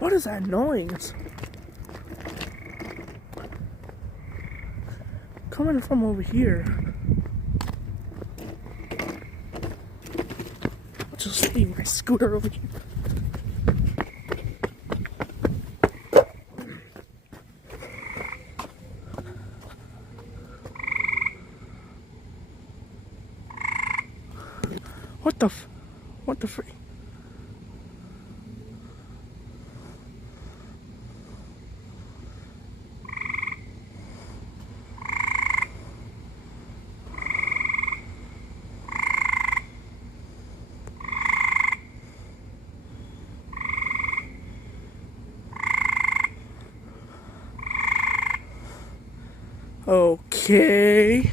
What is that noise? Coming from over here. I'll just leave my scooter over here. What the freak? Okay.